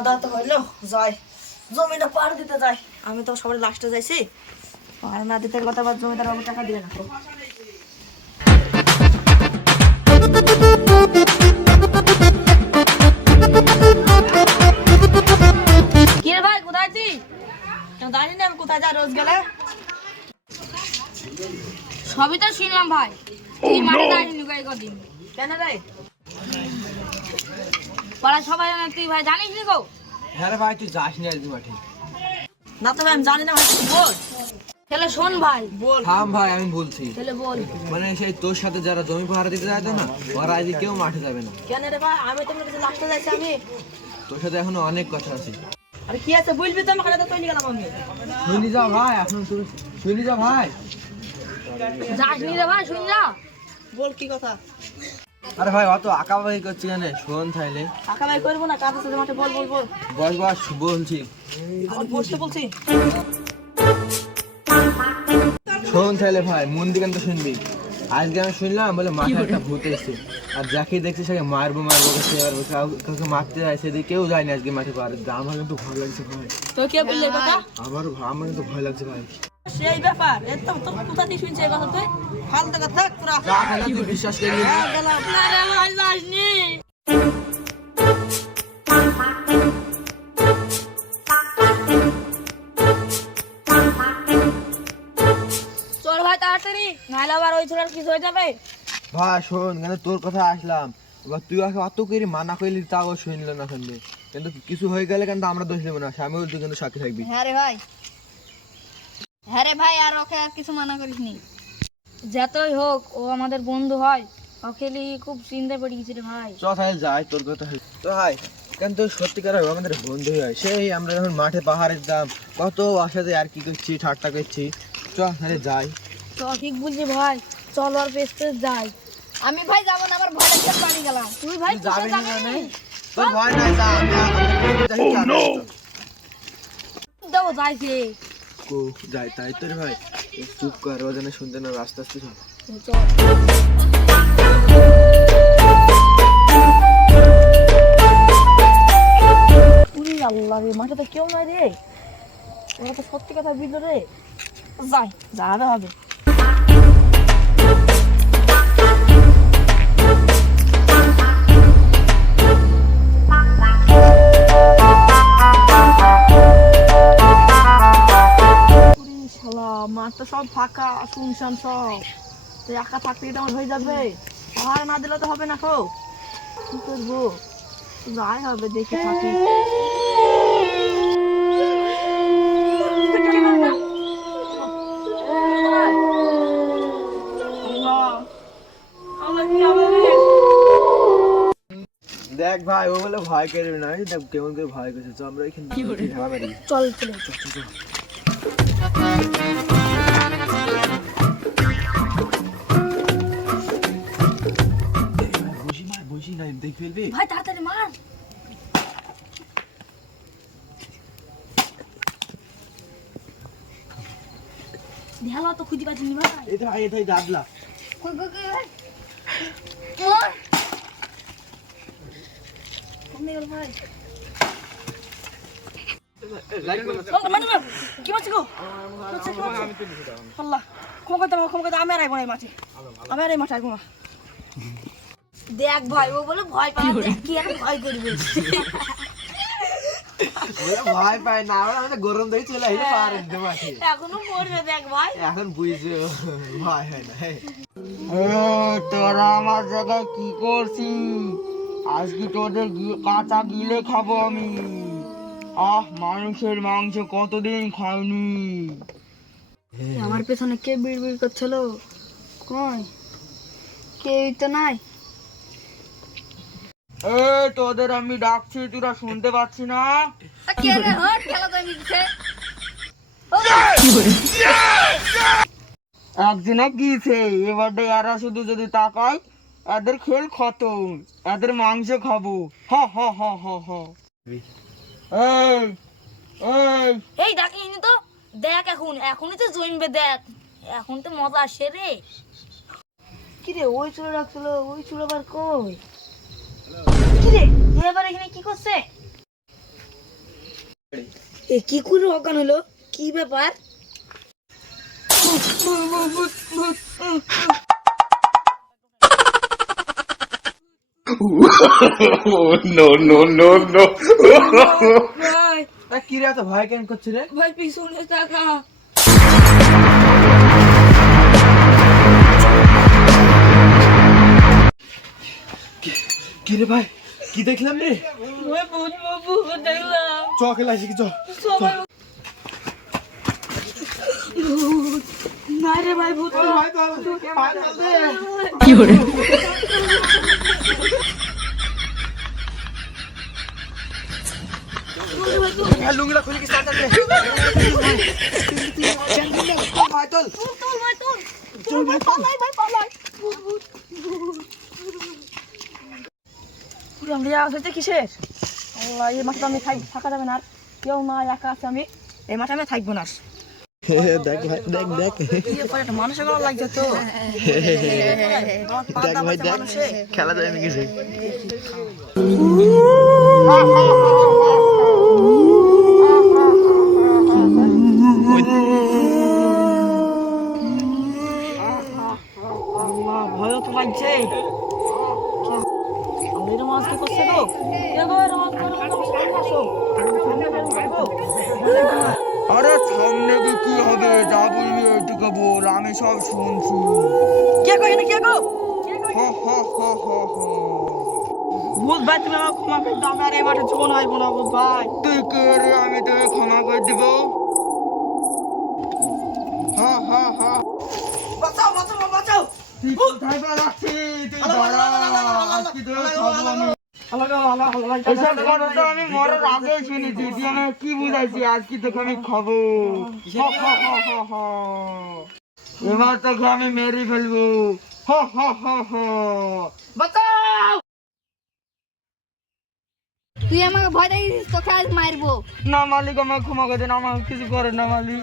খাওয়া দাওয়া তো হইলো, যাই জমিটা পার দিতে যাই। আমি তো সবাই লাস্টে যাইছি, আর না দিতে কথা বা জমিদার বাবু টাকা দিবে না। কি রে ভাই, কোথায় আছিস? জানি না আমি কোথায় যা রোজ গেলে। সবই তো শুনলাম ভাই, তুই মাঠে যাইনি কদিন কেন রে? পাড়া সবাই তুই ভাই জানিস নি গো? হ্যাঁ রে ভাই, তুই যাস নি আজকে মাঠে? না তো ভাই আমি জানি না ভাই, তুই বল। তাহলে শোন ভাই, বল। থাম ভাই, আমি বলছি। তাহলে বল। মানে সেই তোর সাথে যারা জমি পাহারা দিতে যায় না, ওরা আজকে কেউ মাঠে যাবে না। কেন রে ভাই? আমি তোমার কাছে লাস্টে যাইছি আমি। তোর সাথে এখনো অনেক কথা আছে। আরে কি আছে বলবি তো, আমাকে তো তৈরি গেলাম আমি। শুনি যা ভাই, এখন তুই শুনি যা ভাই। যাস নি রে ভাই, শুন যা। বল কি কথা? আরে ভাই, অত আঁকাবাকি করছি কেন? শোন তাইলে। টাকা ভাই করবো না, কাজ আছে মাঠে, বল বল বল। বস বস, বলছি। আমি বসতে বলছি। শোন তাইলে ভাই, মন দিকে তো শুনবি। আজকে আমি শুনলাম বলে মাঠে একটা ভূত এসেছে, আর যাকে দেখছি সে মারবো মারবো করছে, আর কাউকে মারতে যায়, সেদিকে কেউ যায়নি আজকে মাঠে পাহারা দিতে। আমার কিন্তু ভয় লাগছে ভাই। তো কে বললি এই কথা? আমার কিন্তু ভয় লাগছে ভাই। সেই ব্যাপার, তো কোথা থেকে শুনছে এই কথা তুই? ফালতু কথা থাক তোরা। তুই বিশ্বাস করবি? হ্যাঁ, গেলাম। না রে ভাই, যাস নি। চল ভাই তাড়াতাড়ি, নাহলে আবার ওই ছোড়ার কিছু হয়ে যাবে। ভাই শোন, কেন তোর কথা আসলাম, এবার তুই ওকে অত করে মানা করলি, তাও শুনলো না শুনবে। কিন্তু কিছু হয়ে গেলে কিন্তু আমরা দোষ দেবো না, স্বামীও তুই কিন্তু সাক্ষী থাকবি। হ্যাঁ রে ভাই, আর ওকে আর কিছু মানা করিস নি। যতই হোক ও আমাদের বন্ধু হয়, ওকে নিয়ে খুব চিন্তা পড়ে গেছি রে ভাই। চ তাহলে যাই, তোর কথা তো ভাই। কেন তুই সত্যিকার আমাদের বন্ধু হয়, সেই আমরা যখন মাঠে পাহাড়ে যেতাম, কত আশাতে আর কি করছি, ঠাট্টা করছি। চ তাহলে যাই। তো ঠিক বুঝলি ভাই, চল আর পেস্তে যাই। আমি ভাই যাবো না, আমার ভয় লাগছে, বাড়ি গেলাম। তুই ভাই তুই যাবি যাবি না না? মানে? তোর ভয় নাই, যা, দেবো যাইছে। যাই তাই তোর ভাই। চুপ কর, ও যেন শুনতে না, আস্তে আস্তে শোন। চল। উরি আল্লাহ রে, মাঠে তো কেউ নাই রে। ওরা তো সত্যি কথা বুঝলো রে। যাই, যাবে হবে। মাঠ তো সব ফাঁকা, শুনশান সব। তো একা থাকতে তো আমার হয়ে যাবে, পাহাড় না দিলে তো হবে না। খো কি করবো, যাই হবে, দেখে থাকি। দেখ ভাই, ও বলে ভয় করবি না, দেখ কেমন করে ভয় করছে। তো আমরা এখানে চল চলে বসি নাই, দেখ ফেলবি ভাই, তাড়াতাড়ি মার। ঢেলা তো খুঁজে পাচ্ছি ভাই। এটাই দাদলা। কই কই কই ভাই, মার। কমে গেল ভাই। কি বলছি গো? আল্লাহ, ক্ষমা করতে আমি আর আইবো না এই মাঠে। আমি আর এই মাঠে আইবো না। দেখ ভাই, ও বলে ভয় পায়, দেখ কি আর ভয় করবে। ভয় পায় না, আমরা গরম দেখে চলে আসতে পারেন তো মাঠে। এখনো পড়বে, দেখ ভাই। এখন বুঝছো ভয় হয় না। তোরা আমার জায়গায় কি করছিস? আজকে তোদের কাঁচা গিলে খাবো আমি। মানুষের মাংস কতদিন খাইনি। আমার পেছনে কে বিড়বিড় করছিল? কই কেউই তো নাই। তোদের আমি ডাকছি, তোরা শুনতে পাচ্ছি না? কে রে, হট খেলা তো মিলছে। একজনে গিয়েছে, এবারে এরা শুধু যদি তাকায়, এদের খেল খতম, এদের মাংস খাবো। হ হ হ হ হ। এই এই এই ডাকিনি তো, দেখ এখনই তো জমবে, দেখ এখন তো মজা আসে রে। কি রে, ওই চুলো রাখছিল, ওই চুলো আবার কই? কি রে, এবার এখানে কি করছে? এ কি করে অজ্ঞান হলো? কি ব্যাপার? ভাই কি রে এত ভয় কেন করছি রে? ভাই পিছনে তাকা। কি রে ভাই, কি দেখলাম রে? ভাই ভূত বাবু দেখলাম। চ খেলা শিখি চ। সবাই না রে ভাই ভূত না। ভাই চল, ভাই চল দে। কি করে ভাই লুঙ্গিটা খুলে কি স্টার্ট দে। ভাই চল। চল ভাই পালাই ভাই পালাই পুরো আমরা আসছে কিসের আল্লাহ এই মাঠে আমি থাকা যাবে না আর কেউ না একা আছে আমি এই মাঠে আমি থাকবো না দেখ ভাই দেখ দেখ কি ব্যাপার একটা মানুষের গলা লাগছে তো দেখ ভাই দেখ খেলা যায় নাকি সে আল্লাহ ভয় তো লাগছে আমাদের মাছ কি করছে গো এগো রোজ করো সামনে আসো সামনে বেরো আরে সামনে কি হবে? যা বলবি ওইটুকু বল, আমি সব শুনছি। কে কই না কে গো হা হা হা হা হা। ভূত ভাই তুমি আমার ক্ষমা করে দাও আর এই মাঠে জীবন হইব না ভূত ভাই তুই কে রে? আমি তোকে ক্ষমা করে দিব। হা হা হা। বাঁচাও বাঁচাও বাঁচাও তুই কোথায় পালাচ্ছিস? তুই দাঁড়া, আজকে তোকে খাবো আমি। এসব কথা তো আমি মরার আগে শুনেছি। তুই আমাকে কি বুঝাইছি? আজকে তোকে আমি খাবো। হা হা হা হা হা। এবার তোকে আমি মেরে ফেলবো। হা হা হা হা। বাঁচাও তুই আমাকে ভয় দেখিস, তোকে আজ মারবো। না মালিক, আমাকে ক্ষমা করে দেন। আমার কিছু করেন না মালিক,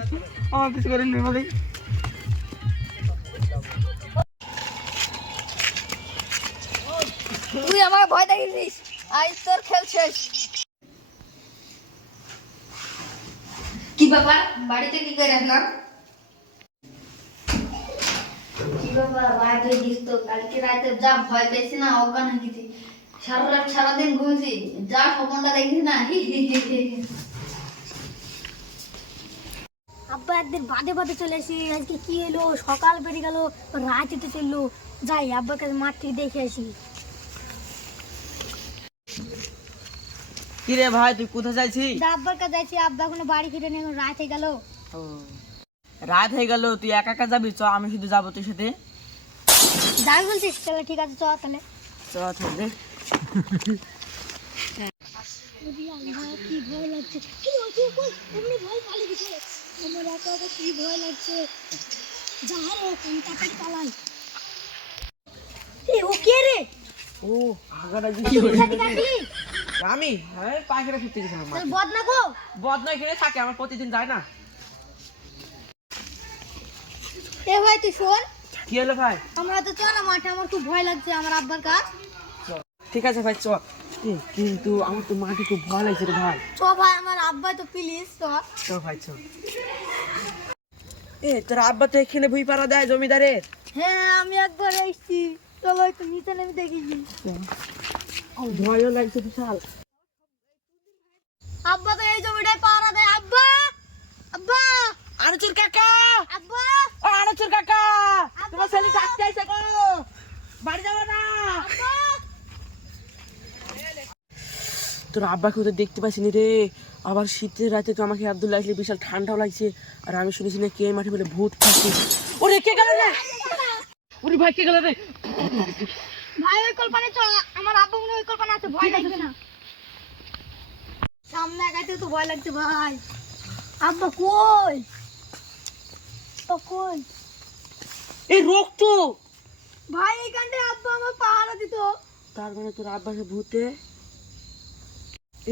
আমার কিছু করেন না মালিক। তুই আমাকে ভয় দেখিস, আজ তোর খেল শেষ। কি ব্যাপার, বাড়িতে কি করে রাখলাম? কি ব্যাপার বাড়িতে দিস তো? কালকে রাতে যা ভয় পেয়েছি না, অজ্ঞান হয়ে গেছি। সারা রাত সারাদিন ঘুমিয়েছি, যা স্বপ্নটা দেখিস না। আব্বা একদিন বাদে বাদে চলে এসি, আজকে কি এলো? সকাল বেরিয়ে গেল, রাত হতে চললো। যাই আব্বার কাছে মাঠ থেকে দেখে আসি। কি রে ভাই তুই কোথায় যাইছিস আব্বার কাছে যাইছি, আব্বা এখনো বাড়ি ফিরে নেই, এখন রাত হয়ে গেল। রাত হয়ে গেল তুই একা একা যাবি চ আমি শুধু যাবো তোর সাথে যাই বলছিস, তাহলে ঠিক আছে, চ তাহলে। চ তাহলে কি ভয় লাগছে, কি হচ্ছে? এমনি ভয় পালিয়ে গেছে আমার, একা একা কি ভয় লাগছে। যা রে, আমি তাড়াতাড়ি পালাই। ও কে রে? ও আগাটা কি কাটলি? আমি হ্যাঁ পাখিরা ফিরতে গেছিলাম বদনা গো। বদনা এখানে থাকে আমার প্রতিদিন যায় না এ ভাই তুই শোন, কি হলো ভাই আমরা তো চ না মাঠে, আমার খুব ভয় লাগছে আমার আব্বার কাজ। ঠিক আছে ভাই চ কিন্তু আমার তো মাটি খুব ভয় লাগছে রে ভাই চ ভাই, আমার আব্বা তো প্লিজ চ। চ ভাই চ তোর আব্বা তো এখানে ভুই পাড়া দেয় জমিদারের হ্যাঁ আমি একবার এসেছি, চলো একটু নিচে নেমে দেখেছি। ভয়ও লাগছে বিশাল আব্বা তো এই জমিটায় পাড়া দেয়। আব্বা আব্বা আনুচুর কাকা আব্বা ও আনুচুর কাকা তোমার ছেলে ডাকতে আইছে গো বাড়ি যাবে না আব্বা। তোর আব্বাকে তো দেখতে পাইছিনি রে আবার শীতের রাতে তো আমাকে আব্দুল্লাহ আসলে বিশাল ঠান্ডাও লাগছে আর আমি শুনেছি না কে মাঠে বলে ভূত খাচ্ছে ওরে কে গেল রে ওরে ভাই কে গেল রে ভাই ওই কল্পনা চ, আমার আব্বা মনে হয় ওই কল্পনা আছে, ভয় লাগবে না। সামনে আগাইতে তো ভয় লাগছে ভাই। আব্বা কই? ও কই? এই রক্ত ভাই এইখানটায় আব্বা আমার পাহারা দিত। তার মানে তোর আব্বাকে ভূতে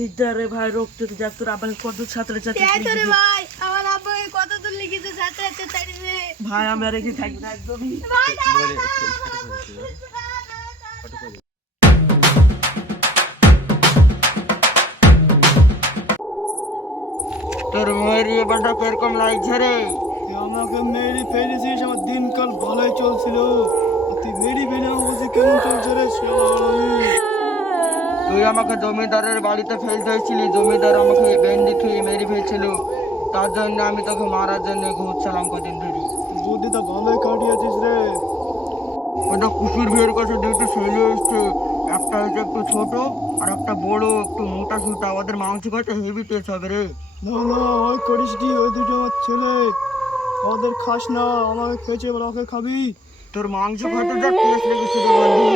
এই দারে ভাই রক্ত যা তোর আব্বাকে কত ছাত্রে তাই তো রে ভাই, আমার আব্বা কত দূর লিখেছে, যাতে যাতে তাই রে ভাই আমি আর এখানে থাকবো না একদমই ভাই। দাঁড়া, দাঁড়া, আমার আব্বা খুঁজছে, দাঁড়া, দাঁড়া, দাঁড়া। মেয়ের এই ব্যাপারটা কিরকম লাগছে রে? আমাকে মেরি ফেলেছিস, আমার দিনকাল ভালোই চলছিল, তুই মেরি ফেলে বলছি কেমন চলছে রে শালা? তুই আমাকে জমিদারের বাড়িতে ফেলতে হয়েছিলি, জমিদার আমাকে বেন্দি খেয়ে মেরে ফেলছিল, তার জন্য আমি তোকে মারার জন্য ঘুরছিলাম কদিন ধরে। বুদ্ধি তো ভালোই কাটিয়েছিস রে। ওটা কুকুর ভিড়ের কাছে দুটো ছেলে এসছে, একটা হচ্ছে একটু ছোট আর একটা বড় একটু মোটা সুটা, ওদের মাংস খেতে হেভি টেস্ট হবে রে। না না, ওই করিস নি, ওই দুটো আমার ছেলে, ওদের খাস না, আমাকে খেয়েছে বলে ওকে খাবি। তোর মাংস খেতে যা টেস্ট লেগেছে রে বন্ধু।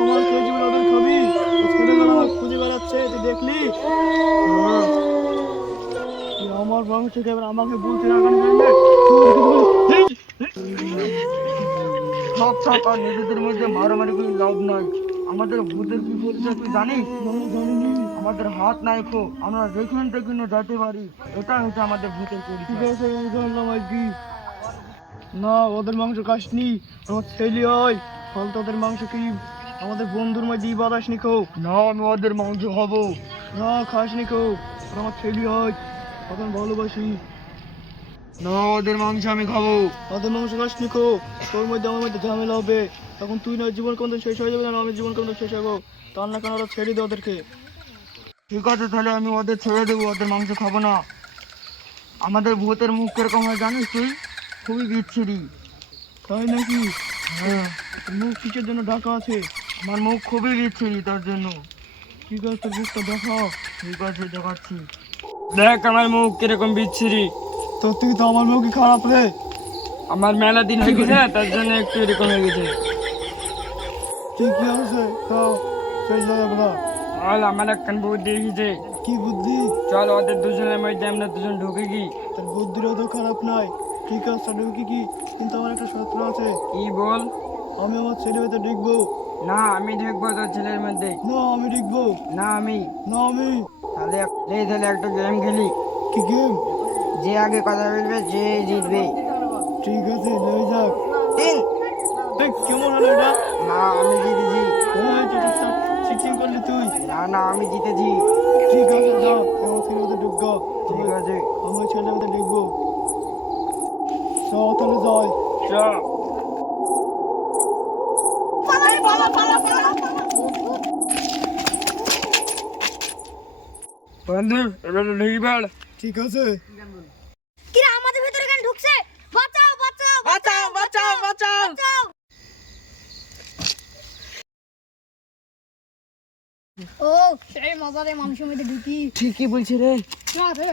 আমার খেয়েছে বলে ওদের খাবি? ও ছেলেগুলো আমার খুঁজে বেড়াচ্ছে, তুই দেখলি? তুই আমার মাংস খেয়ে এবার আমাকে বলতে না কেন? সব থাক আর নিজেদের মধ্যে মারামারি করে লাভ নাই। আমাদের ভূতের কি বলছে তুই জানিস? আমাদের হাত নাই খো, আমরা যেখান থেকে যেতে পারি, এটা হচ্ছে আমাদের ভূতের ঠিক পরিচয়। আছে, আমি জানলাম আর কি। না, ওদের মাংস খাসনি, আমার ছেলে হয়, ফল তোদের মাংস কি আমাদের বন্ধুর মধ্যে বাদাস নি কেউ? না, আমি ওদের মাংস খাবো না, খাসনি কেউ, ওরা আমার ছেলে হয়, এখন ভালোবাসি। না, ওদের মাংস আমি খাবো। ওদের মাংস খাসনি কেউ, তোর মধ্যে আমার মধ্যে ঝামেলা হবে, তখন তুই না জীবন কোনদিন শেষ হয়ে যাবে, না আমি জীবন কোনদিন শেষ হবো, তার না কেন ওরা ছেড়ে দে ওদেরকে। ঠিক আছে, তাহলে আমি ওদের ছেড়ে দেবো, ওদের মাংস খাবো না। আমাদের ভূতের মুখ কিরকম হয় জানিস তুই? খুবই বিচ্ছিরি। তাই নাকি? হ্যাঁ, তোর মুখ কিসের জন্য ঢাকা আছে? আমার মুখ খুবই বিচ্ছিরি, তার জন্য। ঠিক আছে, তোর মুখটা দেখা। ঠিক আছে, দেখাচ্ছি। দেখ আমার মুখ কিরকম বিচ্ছিরি। তোর থেকে তো আমার মুখই খারাপ রে। আমার মেলা দিন হয়ে গেছে, তার জন্য একটু এরকম হয়ে গেছে। ঠিকই আছে, তাও সেই জায়গাগুলো। চল, আমার একখান বুদ্ধি এসেছে। কি বুদ্ধি? চল ওদের দুজনের মধ্যে আমরা দুজন ঢুকে গি। তোর বুদ্ধিরও তো খারাপ নয়, ঠিক আছে ঢুকি কি, কিন্তু আমার একটা শত্রু আছে। কি বল? আমি আমার ছেলে হয়তো দেখবো। না, আমি দেখবো তোর ছেলের মধ্যে। না, আমি দেখবো। না আমি। না, আমি। তাহলে একটা গেম খেলি। কি গেম? যে আগে কথা বলবে সে জিতবে। ঠিক আছে, নিয়ে যাক। তিন। দেখ কেমন হলো এটা? না, আমি জিতেছি। চিটিং করলি তুই? না না, আমি জিতেছি। ঠিক আছে, যাও আমার ছেলে হয়তো ঢুকবো। ঠিক আছে, আমার ছেলে হয়তো দেখবো। চল তাহলে যাই। চল। বন্ধু, এবার ঢুকি পড়। ঠিক আছে। কিরা আমাদের ভিতরে কেন ঢুকছে? বাঁচাও বাঁচাও বাঁচাও বাঁচাও বাঁচাও। বাঁচাও! ও সেই মজারে মানুষের মধ্যে ঢুকি। ঠিকই বলছে রে। না রে,